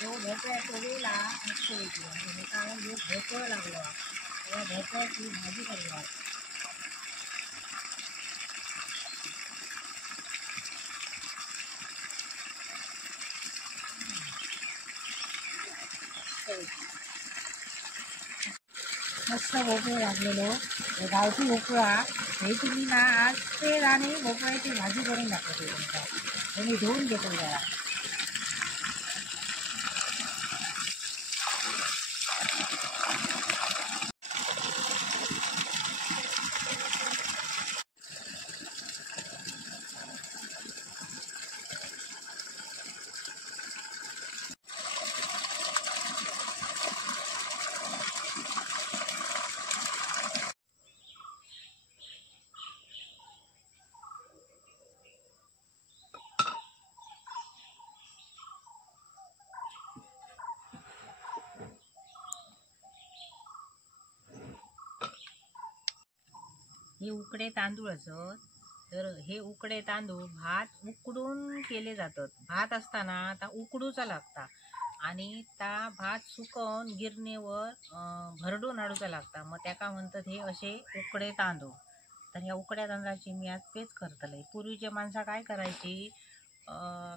तो भोपळ्याच्या वेला मस्त येते आणि कारण जो भोपळ लागलो तेव्हा भोपळ्याची भाजी करणार. मस्त भोपळा लागलेलो गावठी भोपळा हे तुम्ही ना आज तेल आणि भोपळ्याची भाजी करून दाखवते तुमचा. मी धुवून घेतो जरा. हे उकडे तांदूळ असत तर हे उकडे तांदूळ भात उकडून केले जातात. भात असताना आता उकडूचा लागता आणि त्या भात सुकवून गिरणीवर भरडून हाडूचा लागता. मग त्याका म्हणतात हे असे उकडे तांदूळ. तर ह्या उकड्या तांदळाची मी आज पेज करतले. पूर्वीचे माणसं काय करायची,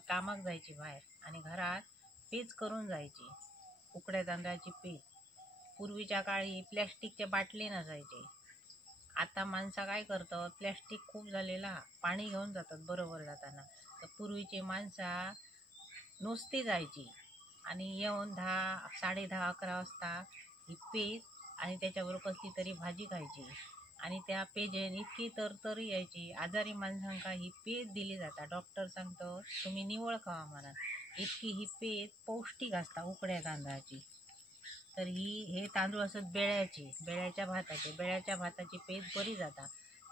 कामाक जायची बाहेर आणि घरात पेज करून जायची. उकड्या तांदळाची पेज. पूर्वीच्या काळी प्लॅस्टिकचे बाटले नसायचे. आता माणसं काय करतात, प्लॅस्टिक खूप झालेला पाणी घेऊन जातात बरोबर जाताना. तर पूर्वीची माणसं नुसती जायची आणि येऊन 10, 10:30, 11 वाजता ही पेज आणि त्याच्याबरोबर कसली तरी भाजी खायची. आणि त्या पेजेन इतकी तरतरी यायची. आजारी माणसांका ही पेज दिली जाता. डॉक्टर सांगतो तुम्ही निवळ खावा म्हणा. इतकी ही पेज पौष्टिक असता उकड्या तांदळाची. तर हे तांदूळ असत बेळ्याच्या भाताची पेज बरी जाता.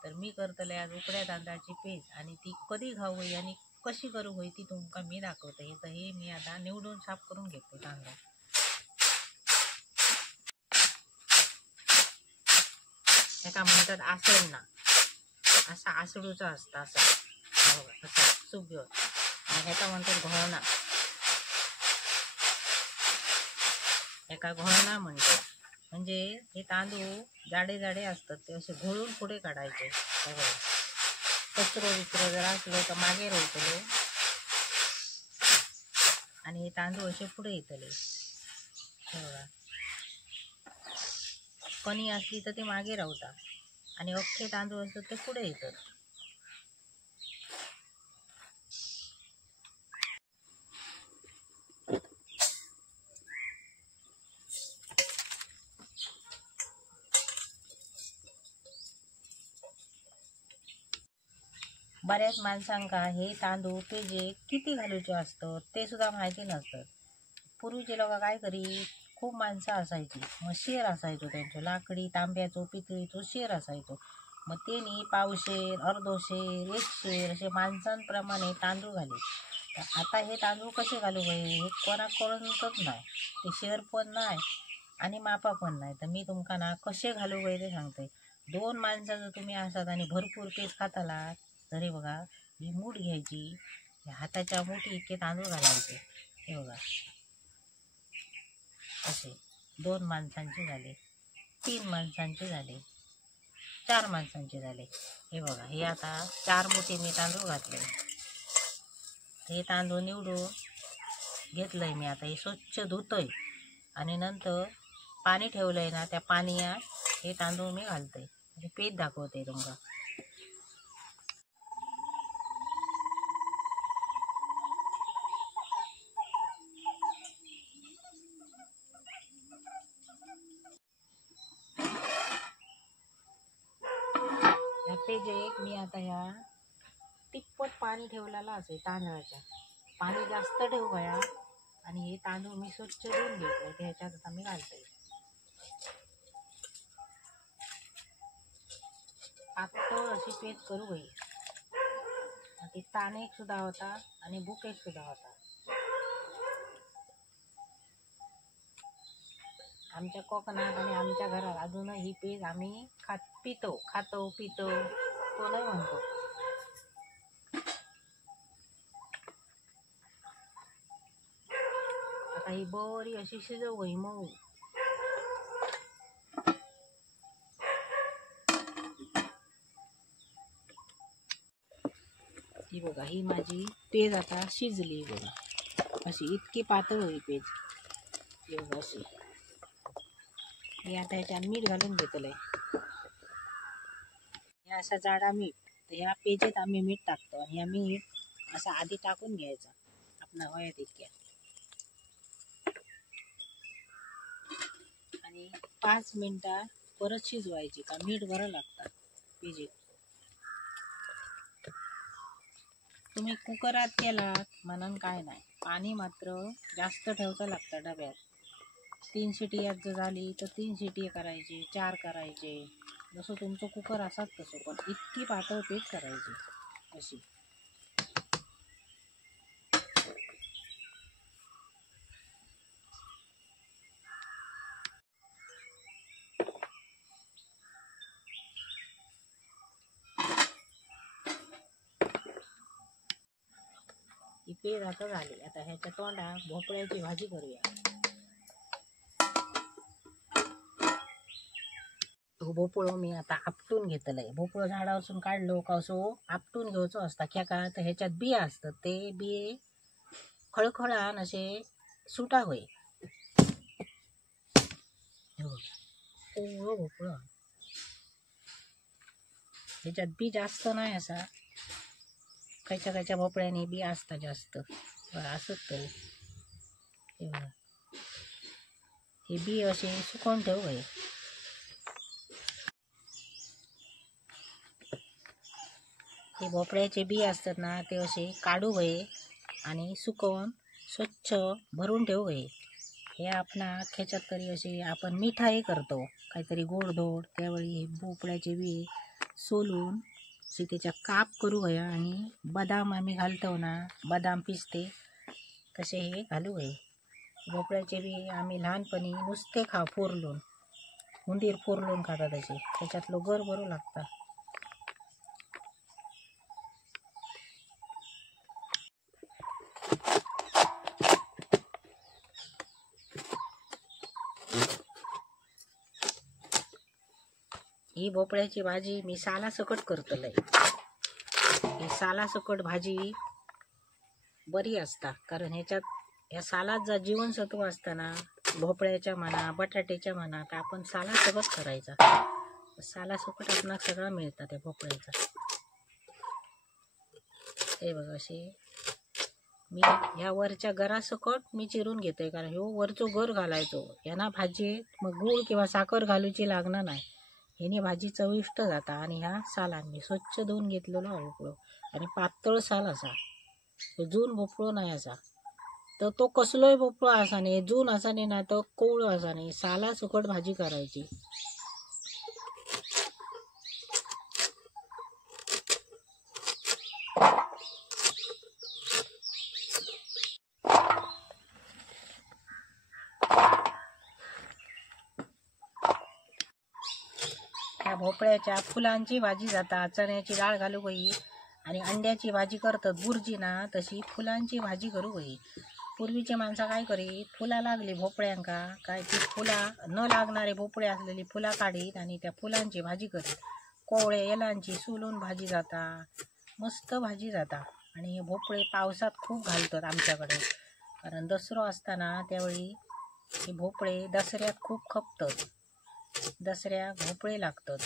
तर मी करतले आज उकड्या तांदळाची पेज आणि ती कधी खाऊ होई आणि कशी करू होई ती तुमका मी दाखवते. तर हे मी आता निवडून साफ करून घेतो तांदूळ. एका म्हणतात आसडणा, असा आसडूचा असता असा असा सुग्य. आणि ह्याका म्हणतात घोळणा, एका घोळणा म्हणतात. म्हणजे हे तांदूळ जाडे जाडे असतात ते असे घोळून पुढे काढायचे. कचरो विचरो जर असलो तर मागे राहतले आणि हे तांदूळ असे पुढे येतले. बघा, कणी असली तर ते मागे राहतात आणि अख्खे तांदूळ असतात ते पुढे येतात. बऱ्याच माणसांका हे तांदूळ पेजे किती घालूचे असतात ते सुद्धा माहिती नसतं. पूर्वीचे लोक काय करी, खूप माणसं असायची, मग शेर असायचो त्यांचो, लाकडी तांब्याचो पितळीचो शेर असायचो. मग त्यांनी पावशेर, अर्धोशेर, 1 शेर असे माणसांप्रमाणे तांदूळ घाले. आता हे तांदूळ कसे घालू बाई हे कोणाक कळतच नाही. ते शेर पण नाही आणि मापा पण नाही. तर मी तुमका ना कसे घालू बाई ते सांगते. 2 माणसं जर तुम्ही असतात आणि भरपूर पेज खाताला तर हे बघा, ही मूठ घ्यायची, हाताच्या मुठी इतके तांदूळ घालायचे. हे बघा असे 2 माणसांचे झाले, 3 माणसांचे झाले, 4 माणसांचे झाले. हे बघा, हे आता 4 मुठी मी तांदूळ घातले. हे तांदूळ निवडून घेतलंय मी. आता हे स्वच्छ धुतोय आणि नंतर पाणी ठेवलंय ना, त्या पाण्यात हे तांदूळ मी घालतोय आणि पेज दाखवते तुमका. ह्या पेजेक मी आता ह्या तिप्पट पाणी ठेवलेलं असेल तांदळाच्या. पाणी जास्त ठेवू गया आणि हे तांदूळ मी स्वच्छ धुवून घेतले. ह्याच्यात आता मी घालते. पातळ अशी पेज करू गई. ती ताण सुद्धा होता आणि भूक सुद्धा होता. आमच्या कोकणात आणि आमच्या घरात अजून ही पेज आम्ही खातो पितो तो नाही म्हणतो. आता ही बरी अशी शिजव ही मऊ. ही बघा, ही माझी पेज आता शिजली बघा. अशी इतकी पातळ होई पेज. हे बघा अशी. मी आता ह्याच्यात मीठ घालून घेतलंय. हे असा जाडा मीठ. तर ह्या पेजेत आम्ही मीठ टाकतो आणि ह्या मीठ असा आधी टाकून घ्यायचा आपला होया तितक्या. आणि 5 मिनिटं परत शिजवायची का मीठ बरं लागतं पेजेत. तुम्ही कुकरात केलात म्हणून काय नाही, पाणी मात्र जास्त ठेवचं लागतं डब्यात. 3 शिटी यात जर झाली तर 3 शिटी करायची, 4 करायचे, जसं तुमचं कुकर असाच तसं. पण इतकी पातळ पेज करायची अशी. ही पेज आता झाली. आता ह्याच्या तोंडात भोपळ्याची भाजी करूया. भोपळो मी आता आपटून घेतलंय. भोपळं झाडावरून काढलो का असो आपटून घ्यायचो असता. क्या का तर ह्याच्यात बिया असतात, ते बिये खळखळान असे सुटा होय. कोवळं भोपळं, ह्याच्यात बी जास्त नाही. असा खायच्या खायच्या भोपळ्याने बी असता जास्त असत तरी. हे बी असे सुकवून ठेव होय. हे भोपळ्याचे बी असतात ना, ते असे काढू होय आणि सुकवून स्वच्छ भरून ठेवू होय. हे आपणा ह्याच्यात तरी असे आपण मिठाई करतो काहीतरी गोडधोड, त्यावेळी हे भोपळ्याचे बी सोलून असे त्याच्या काप करू होया. आणि बदाम आम्ही घालतो ना, बदाम पिसते तसे हे घालू होय. भोपळ्याचे बी आम्ही लहानपणी नुसते फोरलून, उंदीर फोरलून खातात असे. त्याच्यातलं गर बरं लागतं. ही भोपळ्याची भाजी मी सालासकट करतलंय. ही सालासकट भाजी बरी असता, कारण ह्याच्यात या सालात जर जीवनसत्व असताना भोपळ्याच्या म्हणा बटाट्याच्या म्हणा, तर आपण सालासकट करायचा. सालासकट आपणाला सगळं मिळतं त्या भोपळ्याचा. हे बघ असे मी ह्या वरच्या गरासकट मी चिरून घेतोय, कारण ह्यो वरचो गर घालायचो. यांना भाजीत मग गूळ किंवा साखर घालूची लागणार नाही. ह्याने भाजी चविष्ट जाता. आणि ह्या सालान मी स्वच्छ धुवून घेतलेलो भोपळो. आणि पातळ साल असा, जून भोपळो नाही असा. तर तो कसलोय भोपळो असा नाही, जून असा नाही, ना तर कोवळं असा नाही. साला सुकट भाजी करायची. ह्या भोपळ्याच्या फुलांची भाजी जाता, चण्याची डाळ घालू होई. आणि अंड्याची भाजी करतात बुर्जी ना, तशी फुलांची भाजी करू होई. पूर्वीचे माणसं काय करीत, फुला लागली भोपळ्यांका काय ती फुला न लागणारे भोपळे असलेली फुला काढीत आणि त्या फुलांची भाजी करीत. कोवळे एलांची सोलून भाजी जाता, मस्त भाजी जाता. आणि हे भोपळे पावसात खूप घालतात आमच्याकडे, कारण दसरो असताना त्यावेळी हे भोपळे दसऱ्यात खूप खपतात. दसऱ्याक भोपळे लागतात.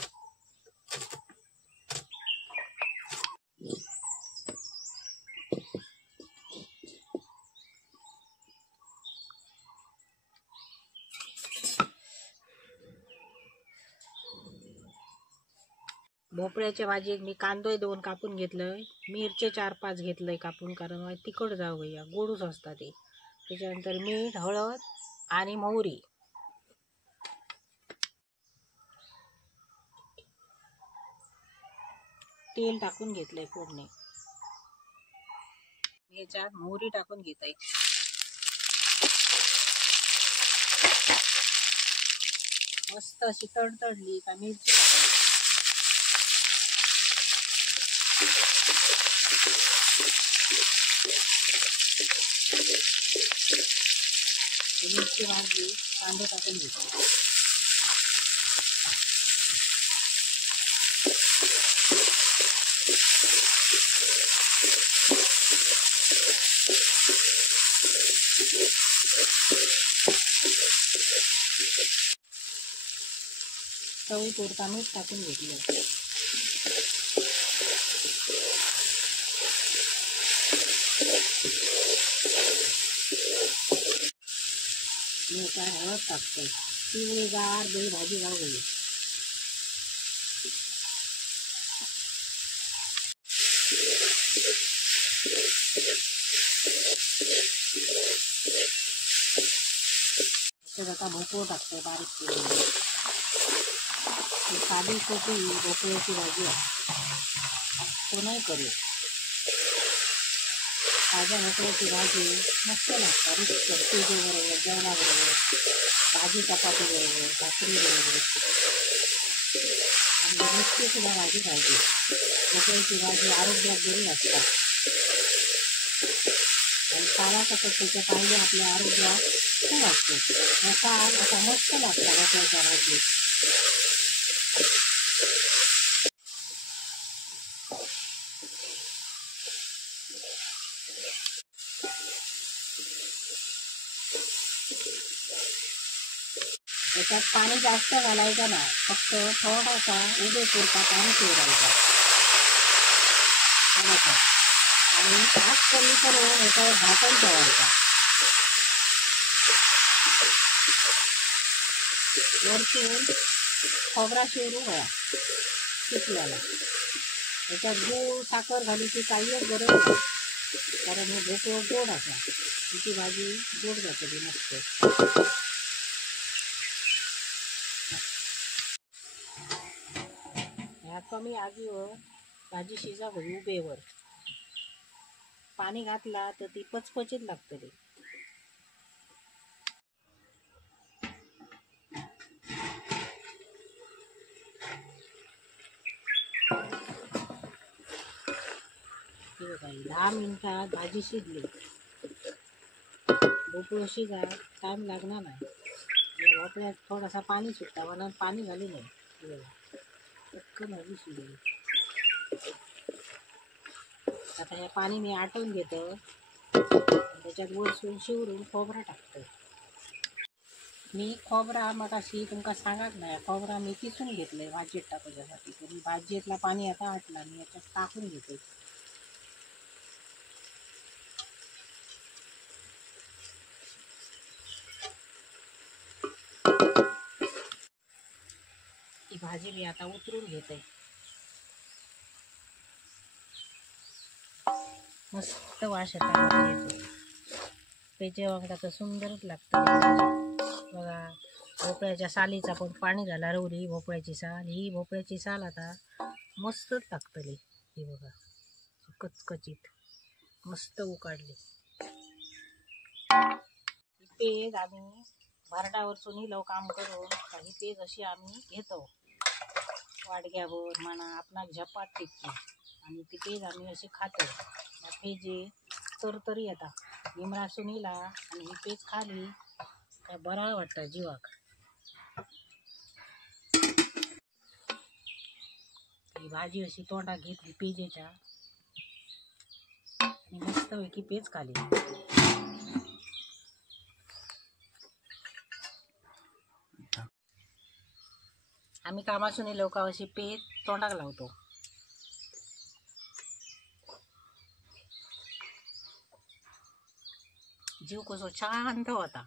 भोपळ्याच्या भाजीत मी कांदोय 2 कापून घेतलंय, मिरचे 4-5 घेतलंय कापून, कारण तिखट जाऊ या गोडूच असतात ते. त्याच्यानंतर मीठ, हळद आणि मोहरी. तेल टाकून घेतलंय फोडणी. याच्यात मोहरी टाकून घेतय. मस्त अशी तडतडली का मिरची टाकायची. भाजी कांदे टाकून घेतो. चवीपुरता मीठ टाकून घेतलं. मी काय हळद टाकतो. पिवळीगार दही भाजी घालू. आता भोपळा टाकतो बारीक केलेली. साधी सोपी भोपळ्याची भाजी आहे, तो नाही करू. ताज्या भोपळ्याची भाजी मस्त लागतात. रुचकर पेजेबरोबर, जेवणाबरोबर, भाजी चपाती बरोबर, भाकरी बरोबर आणि नुसतीसुद्धा भाजी खायची. भोपळ्याची भाजी आरोग्यात बरी असतात आणि सारा त्याच्या पाहिजे आपल्या आरोग्यात खूप असते. मसाल असा मस्त लागतात भोपळ्याच्या भाजी. त्याच्यात पाणी जास्त घालायचं नाही, फक्त थोडासा उभेपुरता पाणी ठेवायचा थोडासा आणि ताक कमी करून याच्यावर झाकण ठेवायचा. वरतून खोबरा शिवरू घ्या पिकल्याला. त्याच्यात गूळ साखर घालायची काहीच गरज नाही, कारण हे भोपळं गोड असा. तिची भाजी गोड जाते मस्त. ह्या कमी आगीवर भाजी शिजावी. उभेवर पाणी घातला तर ती पचपचीत लागतली. काही 10 मिनिटात भाजी शिजली. भोपळं शिजा टाइम लागणार नाही. या भोपळ्यात थोडासा पाणी सुटता म्हणून पाणी घालू नये. पटकन भाजी शिजली. आता हे पाणी मी आटवून घेतो. त्याच्यात वरसून शिवरून खोबरा टाकतो. मी खोबरा मगाशी तुमका सांगत नाही, खोबरा मी किसून घेतलंय भाजीत टाकण्यासाठी. तर मी भाजीतला पाणी आता आटला, मी याच्यात टाकून घेते. ही भाजी मी आता उतरून घेते. मस्त वास येतात भाजीचा. पेजे वांगाचं सुंदरच लागतं बघा. भोपळ्याच्या सालीचा पण पाणी झाला रवली. भोपळ्याची साल, ही भोपळ्याची साल आता मस्तच लागतली. ही बघा कचकचीत मस्त उकाडली. ही पेज आम्ही भारडावरसून हिलो काम करून ही पेज अशी आम्ही घेतो वाडग्यावर म्हणा आपणाक झपाट टिकते आणि ती पेज आम्ही अशी खातो. या पेजे तरतरी येतात. निमरासून हिला आणि ही पेज खाली काय बरा वाटतं जीवाक. ही भाजी अशी तोंडात घेतली पेजेच्या आणि मस्तपैकी पेज खाली. आम्ही कामासून लोक अशी पेज तोंडाक लावतो. जीव कसो शांत होता.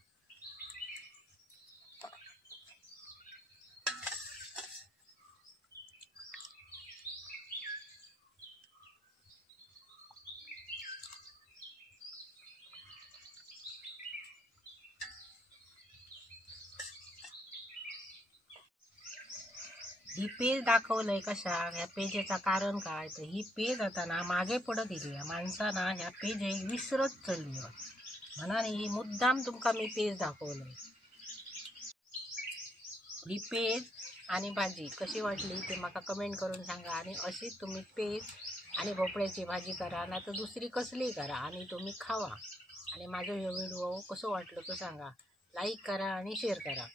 ही पेज दाखवलंय कशा. ह्या पेजेचा कारण काय तर ही पेज आता ना मागे पडत गेली. माणसाना ह्या पेज विसरत चालली म्हणून ही मुद्दाम तुमका मी पेज दाखवलंय. ही पेज आणि भाजी कशी वाटली ते माका कमेंट करून सांगा. आणि अशीच तुम्ही पेज आणि भोपळ्याची भाजी करा, नाही तर दुसरी कसली करा आणि तुम्ही खावा. आणि माझा हा व्हिडिओ कसं वाटलं तो सांगा. लाईक करा आणि शेअर करा.